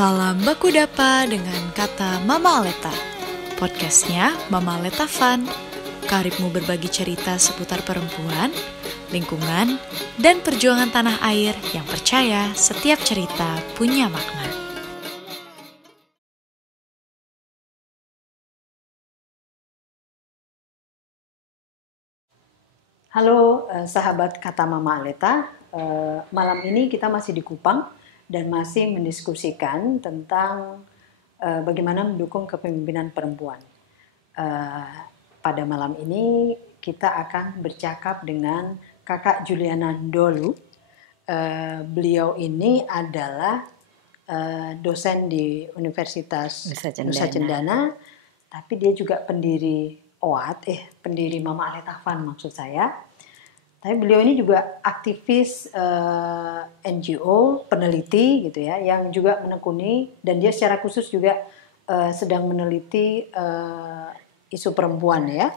Salam baku dapa dengan kata Mama Aleta. Podcastnya Mama Aleta Fun. Karibmu berbagi cerita seputar perempuan, lingkungan, dan perjuangan tanah air yang percaya setiap cerita punya makna. Halo sahabat kata Mama Aleta, malam ini kita masih di Kupang dan masih mendiskusikan tentang bagaimana mendukung kepemimpinan perempuan. Pada malam ini kita akan bercakap dengan Kakak Juliana Ndolu. Beliau ini adalah dosen di Universitas Nusa Cendana, tapi dia juga pendiri pendiri Mama Aleta Fun maksud saya. Tapi beliau ini juga aktivis NGO, peneliti gitu ya, yang juga menekuni, dan dia secara khusus juga sedang meneliti isu perempuan ya.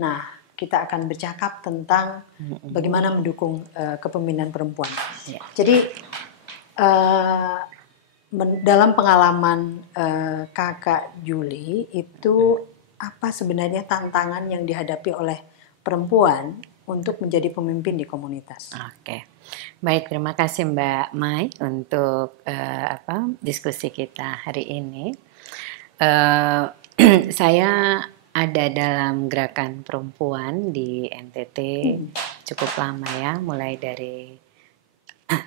Nah, kita akan bercakap tentang bagaimana mendukung kepemimpinan perempuan. Jadi dalam pengalaman Kakak Juli itu apa sebenarnya tantangan yang dihadapi oleh perempuan untuk menjadi pemimpin di komunitas? Oke, baik, terima kasih Mbak Mai untuk diskusi kita hari ini. Saya ada dalam gerakan perempuan di NTT cukup lama ya, mulai dari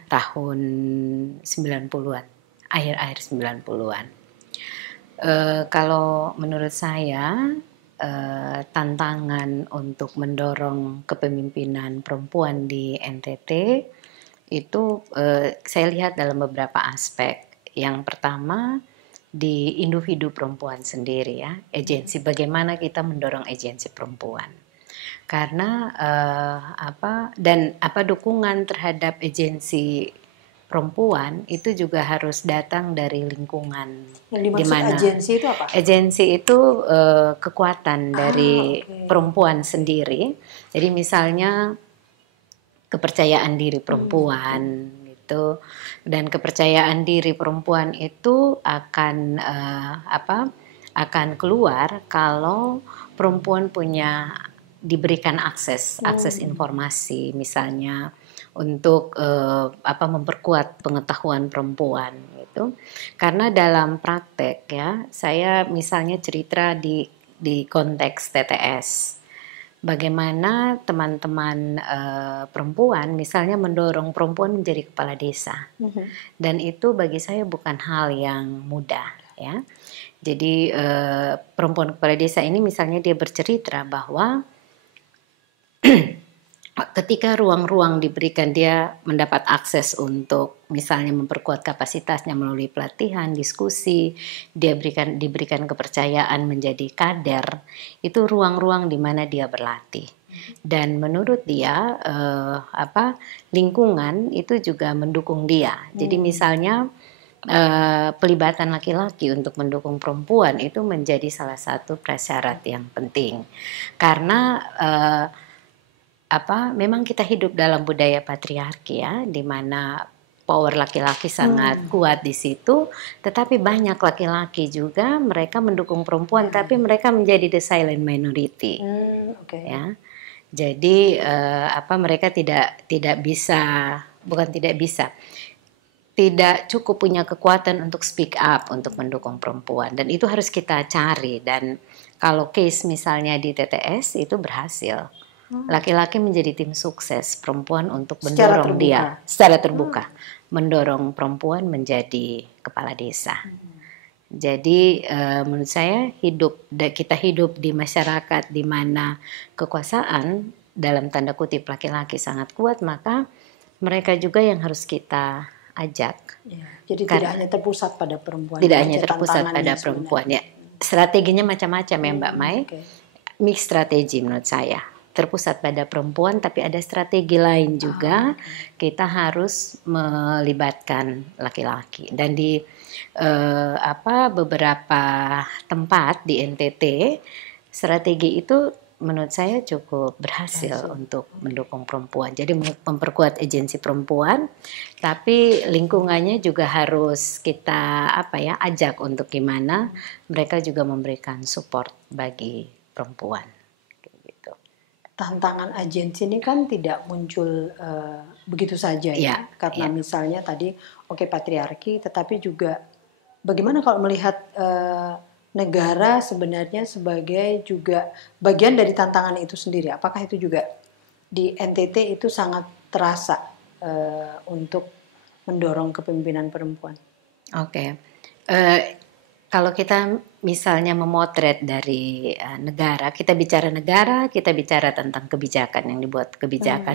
tahun 90-an, akhir-akhir 90-an. Kalau menurut saya tantangan untuk mendorong kepemimpinan perempuan di NTT itu saya lihat dalam beberapa aspek. Yang pertama di individu perempuan sendiri ya, agensi, bagaimana kita mendorong agensi perempuan. Karena dukungan terhadap agensi perempuan itu juga harus datang dari lingkungan. Yang dimaksud agensi itu apa? Agensi itu kekuatan dari perempuan sendiri. Jadi misalnya kepercayaan diri perempuan gitu, dan kepercayaan diri perempuan itu akan keluar kalau perempuan diberikan akses informasi, misalnya untuk memperkuat pengetahuan perempuan gitu. Karena dalam praktek ya, saya misalnya cerita di konteks TTS, bagaimana teman-teman perempuan misalnya mendorong perempuan menjadi kepala desa, dan itu bagi saya bukan hal yang mudah ya. Jadi perempuan kepala desa ini misalnya dia bercerita bahwa ketika ruang-ruang diberikan, dia mendapat akses untuk misalnya memperkuat kapasitasnya melalui pelatihan, diskusi, dia diberikan kepercayaan menjadi kader, itu ruang-ruang di mana dia berlatih. Dan menurut dia lingkungan itu juga mendukung dia. Jadi misalnya pelibatan laki-laki untuk mendukung perempuan itu menjadi salah satu prasyarat yang penting. Karena memang kita hidup dalam budaya patriarki ya, di mana power laki-laki sangat kuat di situ, tetapi banyak laki-laki juga mereka mendukung perempuan, tapi mereka menjadi the silent minority. Ya. Jadi mereka tidak cukup punya kekuatan untuk speak up untuk mendukung perempuan, dan itu harus kita cari. Dan kalau case misalnya di TTS itu berhasil. Laki-laki menjadi tim sukses perempuan untuk mendorong dia secara terbuka, mendorong perempuan menjadi kepala desa. Jadi menurut saya kita hidup di masyarakat di mana kekuasaan dalam tanda kutip laki-laki sangat kuat, maka mereka juga yang harus kita ajak. Jadi tidak hanya terpusat pada perempuan. Tidak hanya terpusat pada perempuan ya. Strateginya macam-macam ya Mbak Mai. Mix strategi menurut saya. Terpusat pada perempuan, tapi ada strategi lain juga. Kita harus melibatkan laki-laki. Dan di beberapa tempat di NTT, strategi itu menurut saya cukup berhasil untuk mendukung perempuan. Jadi memperkuat agensi perempuan, tapi lingkungannya juga harus kita ajak untuk gimana mereka juga memberikan support bagi perempuan. Gitu. Tantangan agensi ini kan tidak muncul begitu saja ya, karena misalnya tadi patriarki, tetapi juga bagaimana kalau melihat negara sebenarnya sebagai juga bagian dari tantangan itu sendiri. Apakah itu juga di NTT itu sangat terasa untuk mendorong kepemimpinan perempuan? Kalau kita misalnya memotret dari negara, kita bicara tentang kebijakan yang dibuat,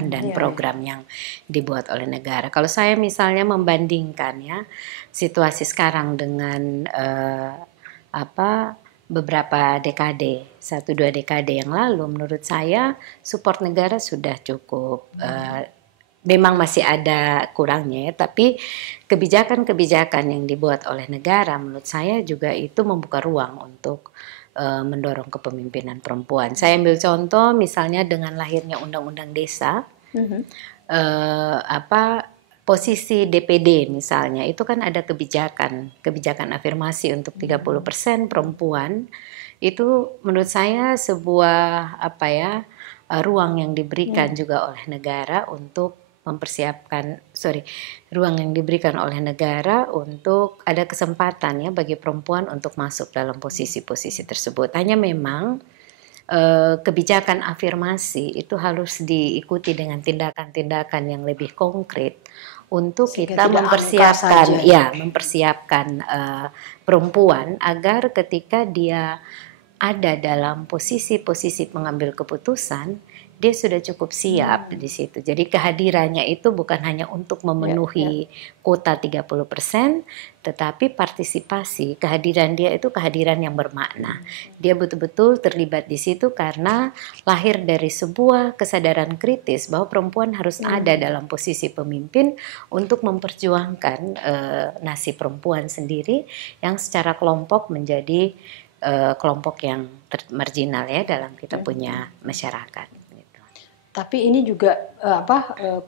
dan program yang dibuat oleh negara. Kalau saya misalnya membandingkan ya situasi sekarang dengan beberapa dekade, 1-2 dekade yang lalu, menurut saya support negara sudah cukup. Memang masih ada kurangnya, tapi kebijakan-kebijakan yang dibuat oleh negara menurut saya juga itu membuka ruang untuk mendorong kepemimpinan perempuan. Saya ambil contoh misalnya dengan lahirnya Undang-Undang Desa, posisi DPD misalnya, itu kan ada kebijakan afirmasi untuk 30% perempuan. Itu menurut saya sebuah ruang yang diberikan juga oleh negara untuk ruang yang diberikan oleh negara untuk ada kesempatan ya bagi perempuan untuk masuk dalam posisi-posisi tersebut. Hanya memang kebijakan afirmasi itu harus diikuti dengan tindakan-tindakan yang lebih konkret untuk kita mempersiapkan perempuan agar ketika dia ada dalam posisi-posisi pengambil keputusan, dia sudah cukup siap di situ. Jadi kehadirannya itu bukan hanya untuk memenuhi kuota 30%, tetapi partisipasi, kehadiran dia itu kehadiran yang bermakna. Dia betul-betul terlibat di situ karena lahir dari sebuah kesadaran kritis bahwa perempuan harus ada dalam posisi pemimpin untuk memperjuangkan nasib perempuan sendiri yang secara kelompok menjadi kelompok yang marginal ya dalam kita punya masyarakat. Tapi ini juga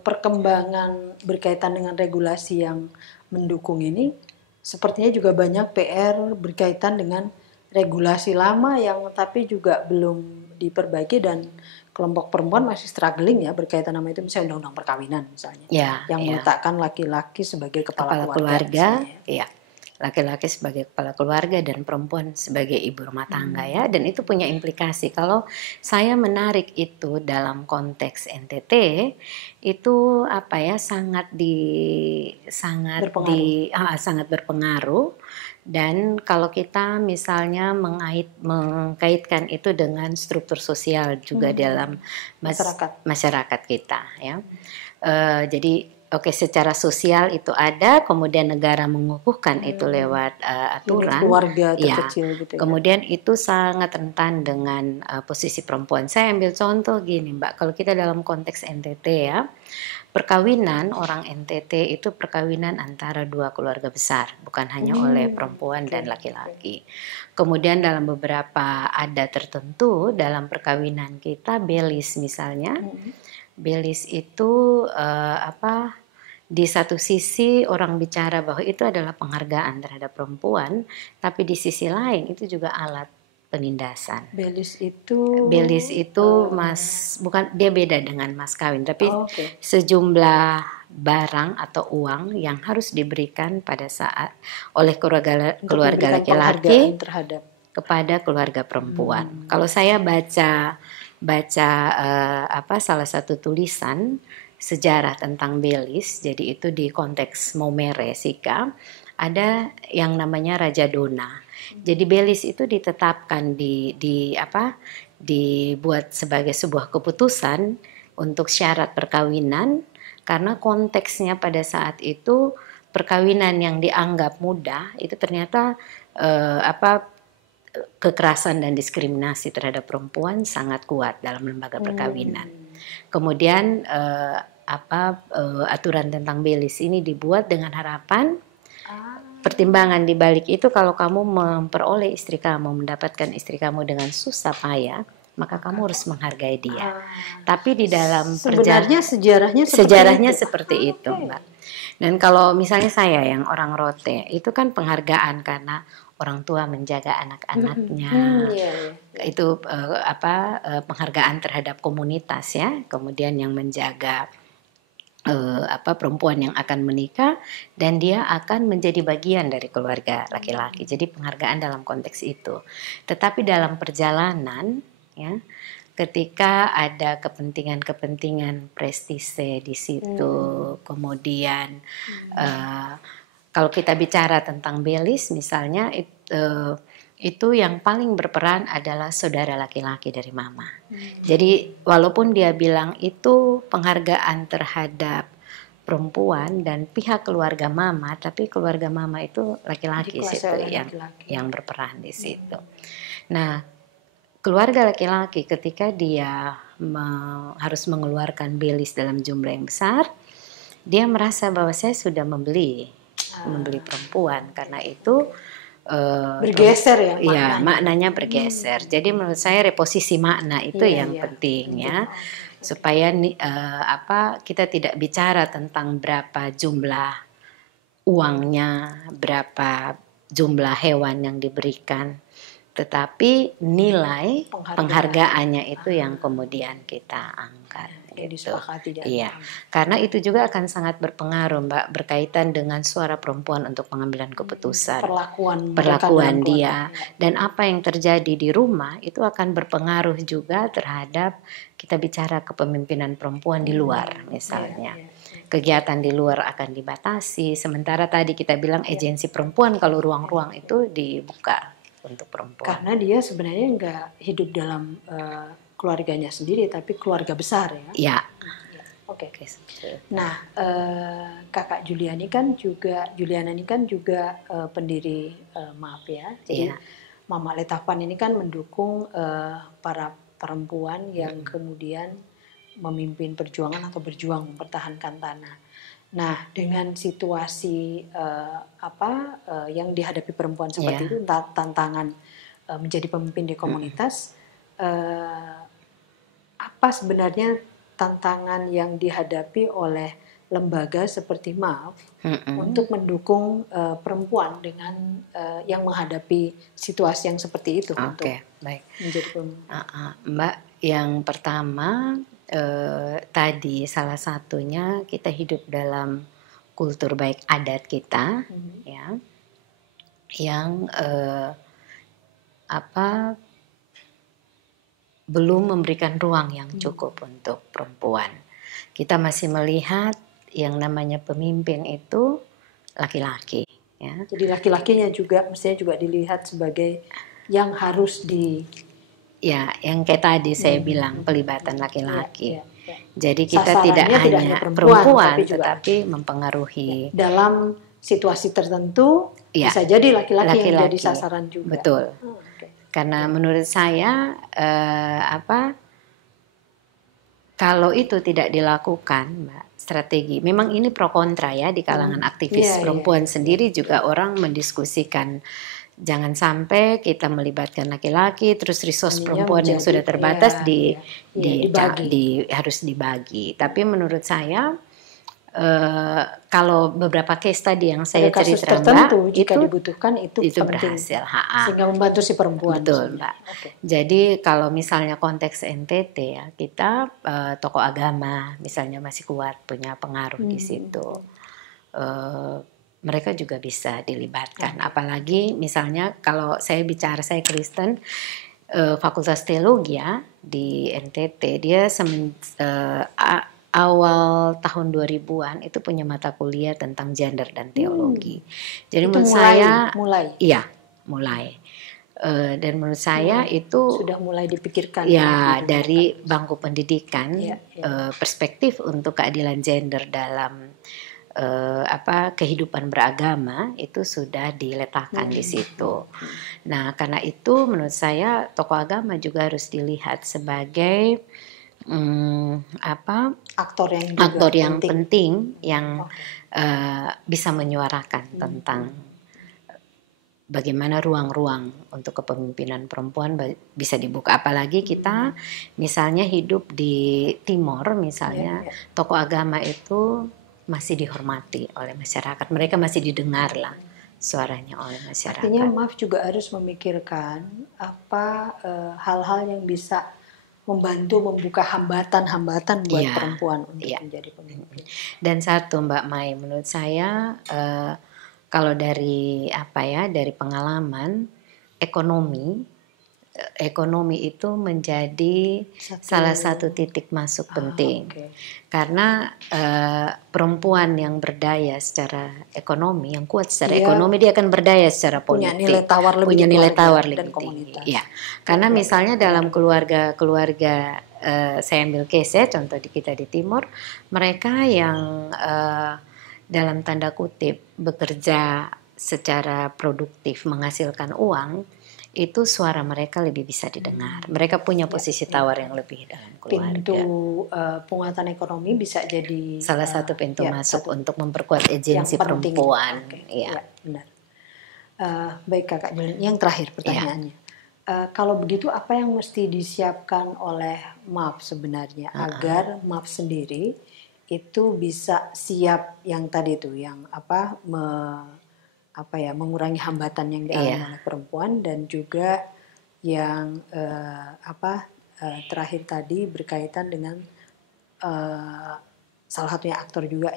perkembangan berkaitan dengan regulasi yang mendukung ini sepertinya juga banyak PR berkaitan dengan regulasi lama yang tapi juga belum diperbaiki dan kelompok perempuan masih struggling ya berkaitan sama itu, misalnya undang-undang perkawinan misalnya yang meletakkan laki-laki sebagai kepala keluarga ya. Laki-laki sebagai kepala keluarga dan perempuan sebagai ibu rumah tangga ya, dan itu punya implikasi. Kalau saya menarik itu dalam konteks NTT itu sangat berpengaruh. Dan kalau kita misalnya mengkaitkan itu dengan struktur sosial juga dalam masyarakat kita ya. Jadi secara sosial itu ada, kemudian negara mengukuhkan itu lewat aturan. Keluarga terkecil gitu. Kemudian itu sangat rentan dengan posisi perempuan. Saya ambil contoh gini, Mbak. Kalau kita dalam konteks NTT ya, perkawinan orang NTT itu perkawinan antara 2 keluarga besar, bukan hanya oleh perempuan dan laki-laki. Kemudian dalam beberapa adat tertentu dalam perkawinan kita, belis misalnya, belis itu di satu sisi orang bicara bahwa itu adalah penghargaan terhadap perempuan, tapi di sisi lain itu juga alat penindasan. Belis itu bukan, dia beda dengan mas kawin, tapi sejumlah barang atau uang yang harus diberikan pada saat oleh keluarga laki-laki kepada keluarga perempuan. Kalau saya baca salah satu tulisan sejarah tentang belis, jadi itu di konteks Momere Sika, ada yang namanya Raja Dona. Jadi belis itu ditetapkan dibuat sebagai sebuah keputusan untuk syarat perkawinan karena konteksnya pada saat itu perkawinan yang dianggap mudah itu ternyata kekerasan dan diskriminasi terhadap perempuan sangat kuat dalam lembaga perkawinan. Kemudian aturan tentang belis ini dibuat dengan harapan pertimbangan di balik itu, kalau kamu memperoleh istri kamu, mendapatkan istri kamu dengan susah payah, maka kamu harus menghargai dia. Tapi di dalam sebenarnya sejarahnya seperti itu, Okay. Mbak. Dan kalau misalnya saya yang orang Rote, itu kan penghargaan karena orang tua menjaga anak-anaknya. Itu penghargaan terhadap komunitas ya. Kemudian yang menjaga perempuan yang akan menikah dan dia akan menjadi bagian dari keluarga laki-laki. Jadi penghargaan dalam konteks itu. Tetapi dalam perjalanan ya, ketika ada kepentingan prestise di situ, kemudian kalau kita bicara tentang Belis misalnya itu yang paling berperan adalah saudara laki-laki dari mama. Jadi walaupun dia bilang itu penghargaan terhadap perempuan dan pihak keluarga mama, tapi keluarga mama itu laki-laki situ yang berperan di situ. Nah, keluarga laki-laki ketika dia harus mengeluarkan belis dalam jumlah yang besar, dia merasa bahwa saya sudah membeli perempuan, karena itu bergeser ya maknanya bergeser. Jadi menurut saya reposisi makna itu yang penting ya, supaya kita tidak bicara tentang berapa jumlah uangnya, berapa jumlah hewan yang diberikan, tetapi nilai penghargaannya itu yang kemudian kita angkat. Iya, karena itu juga akan sangat berpengaruh, Mbak, berkaitan dengan suara perempuan untuk pengambilan keputusan, perlakuan dia, dan apa yang terjadi di rumah itu akan berpengaruh juga terhadap kita bicara kepemimpinan perempuan di luar, misalnya. Kegiatan di luar akan dibatasi, sementara tadi kita bilang agensi perempuan kalau ruang-ruang itu dibuka untuk perempuan. Karena dia sebenarnya nggak hidup dalam keluarganya sendiri, tapi keluarga besar ya. Iya. Oke. Nah, Kakak Juliana ini kan juga pendiri MAF ya. Jadi Mama Leta Fund ini kan mendukung para perempuan yang kemudian memimpin perjuangan atau berjuang mempertahankan tanah. Nah, dengan situasi yang dihadapi perempuan seperti itu, tantangan menjadi pemimpin di komunitas, apa sebenarnya tantangan yang dihadapi oleh lembaga seperti MAF untuk mendukung perempuan dengan yang menghadapi situasi yang seperti itu untuk menjadi pemimpin? Mbak, yang pertama tadi salah satunya kita hidup dalam kultur baik adat kita, ya, yang belum memberikan ruang yang cukup untuk perempuan. Kita masih melihat yang namanya pemimpin itu laki-laki. Ya. Jadi laki-lakinya juga mestinya juga dilihat sebagai yang harus ya, yang kayak tadi saya bilang pelibatan laki-laki. Jadi kita tidak hanya perempuan tetapi mempengaruhi dalam situasi tertentu bisa jadi laki-laki yang jadi sasaran juga. Betul. Karena menurut saya kalau itu tidak dilakukan, Mbak, strategi. Memang ini pro kontra ya di kalangan aktivis perempuan sendiri juga orang mendiskusikan. Jangan sampai kita melibatkan laki-laki, terus resource perempuan yang sudah terbatas harus dibagi. Tapi menurut saya kalau beberapa case tadi yang saya cerita, tertentu, jika dibutuhkan itu berhasil, sehingga membantu si perempuan. Betul, Mbak. Jadi kalau misalnya konteks NTT ya, kita tokoh agama misalnya masih kuat punya pengaruh di situ. Mereka juga bisa dilibatkan. Apalagi misalnya kalau saya Kristen, Fakultas Teologi ya di NTT, dia awal tahun 2000-an itu punya mata kuliah tentang gender dan teologi. Jadi menurut saya mulai. Dan menurut saya itu sudah mulai dipikirkan ya dari bangku pendidikan, perspektif untuk keadilan gender dalam kehidupan beragama itu sudah diletakkan di situ. Nah, karena itu menurut saya tokoh agama juga harus dilihat sebagai aktor yang penting yang bisa menyuarakan tentang bagaimana ruang-ruang untuk kepemimpinan perempuan bisa dibuka. Apalagi kita misalnya hidup di Timor misalnya, tokoh agama itu masih dihormati oleh masyarakat. Mereka masih didengar lah suaranya oleh masyarakat. Artinya MAF juga harus memikirkan apa hal-hal yang bisa membantu membuka hambatan-hambatan buat perempuan untuk menjadi pemimpin. Dan satu Mbak Mai, menurut saya kalau dari dari pengalaman ekonomi itu menjadi salah satu titik masuk penting. Karena perempuan yang berdaya secara ekonomi, yang kuat secara ekonomi, dia akan berdaya secara politik, punya nilai tawar lebih tinggi. Ya, karena misalnya dalam keluarga saya ambil case ya, contoh kita di Timur, mereka yang dalam tanda kutip bekerja secara produktif menghasilkan uang, itu suara mereka lebih bisa didengar. Mereka punya posisi tawar yang lebih dalam keluarga. Pintu penguatan ekonomi bisa jadi salah satu pintu masuk untuk memperkuat agensi perempuan. Benar. Baik Kakak Juliana, yang terakhir pertanyaannya. Kalau begitu apa yang mesti disiapkan oleh MAF sebenarnya agar MAF sendiri itu bisa siap yang tadi itu, yang mengurangi hambatan yang dialami oleh perempuan, dan juga yang terakhir tadi berkaitan dengan salah satunya aktor juga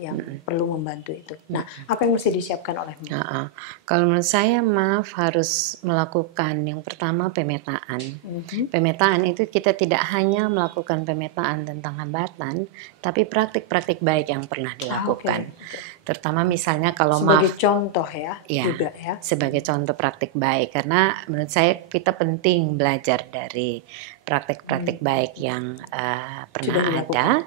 yang perlu membantu itu. Nah, apa yang mesti disiapkan oleh MAF? Kalau menurut saya MAF harus melakukan yang pertama pemetaan. Pemetaan itu kita tidak hanya melakukan pemetaan tentang hambatan, tapi praktik-praktik baik yang pernah dilakukan. Terutama misalnya kalau sebagai contoh juga sebagai contoh praktik baik, karena menurut saya kita penting belajar dari praktik-praktik baik yang pernah ada.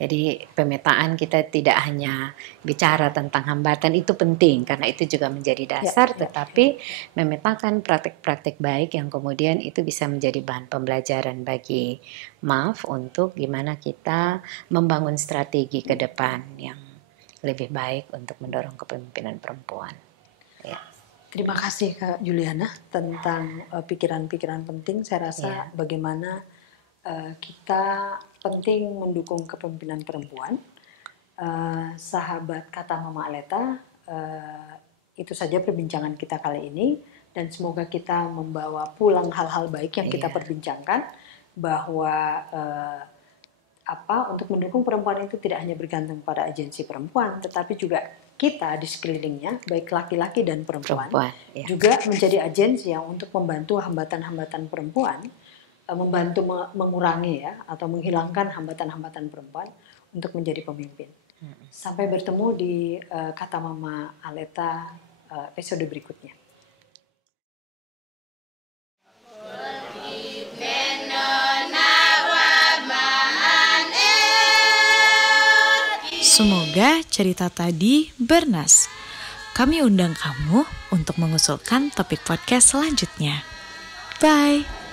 Jadi pemetaan kita tidak hanya bicara tentang hambatan, itu penting karena itu juga menjadi dasar, tetapi memetakan praktik-praktik baik yang kemudian itu bisa menjadi bahan pembelajaran bagi MAF untuk gimana kita membangun strategi ke depan yang lebih baik untuk mendorong kepemimpinan perempuan. Terima kasih Kak Juliana tentang pikiran-pikiran penting. Saya rasa bagaimana kita penting mendukung kepemimpinan perempuan. Sahabat Kata Mama Aleta, itu saja perbincangan kita kali ini, dan semoga kita membawa pulang hal-hal baik yang kita perbincangkan, bahwa untuk mendukung perempuan itu tidak hanya bergantung pada agensi perempuan, tetapi juga kita di sekelilingnya, baik laki-laki dan perempuan juga menjadi agensi yang untuk membantu hambatan-hambatan perempuan, membantu mengurangi atau menghilangkan hambatan-hambatan perempuan untuk menjadi pemimpin. Sampai bertemu di Kata Mama Aleta episode berikutnya. Semoga cerita tadi bernas. Kami undang kamu untuk mengusulkan topik podcast selanjutnya. Bye!